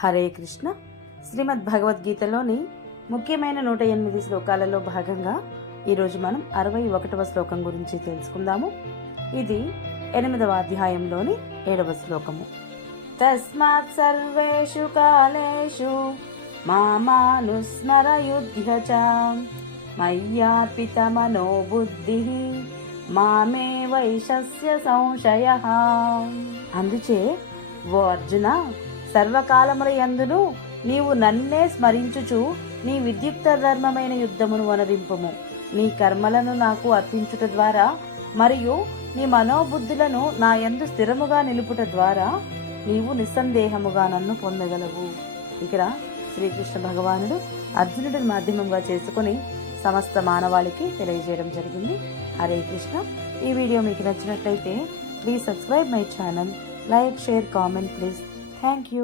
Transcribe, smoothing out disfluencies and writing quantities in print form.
హరే కృష్ణ. శ్రీమద్ భగవద్గీతలోని ముఖ్యమైన 108 శ్లోకాలలో భాగంగా ఈరోజు మనం 61వ శ్లోకం గురించి తెలుసుకుందాము. ఇది 8వ అధ్యాయంలోని 7వ శ్లోకము. తస్మాత్ సర్వేషు కాలేషు మామానుస్మరయుధ్య చ మయ్యార్పిత మనో బుద్ధిః మామే వైషస్య సంశయః. అందుచే ఓ అర్జున, సర్వకాలముల యందును నీవు నన్నే స్మరించుచు నీ విద్యుక్త ధర్మమైన యుద్ధమును వనరింపుము. నీ కర్మలను నాకు అర్పించుట ద్వారా మరియు నీ మనోబుద్ధులను నా యందు స్థిరముగా నిలుపుట ద్వారా నీవు నిస్సందేహముగా నన్ను పొందగలవు. ఇక్కడ శ్రీకృష్ణ భగవానుడు అర్జునుడిని మాధ్యమంగా చేసుకుని సమస్త మానవాళికి తెలియజేయడం జరిగింది. హరే కృష్ణ. ఈ వీడియో మీకు నచ్చినట్లయితే please subscribe my channel, like, share, comment please. Thank you.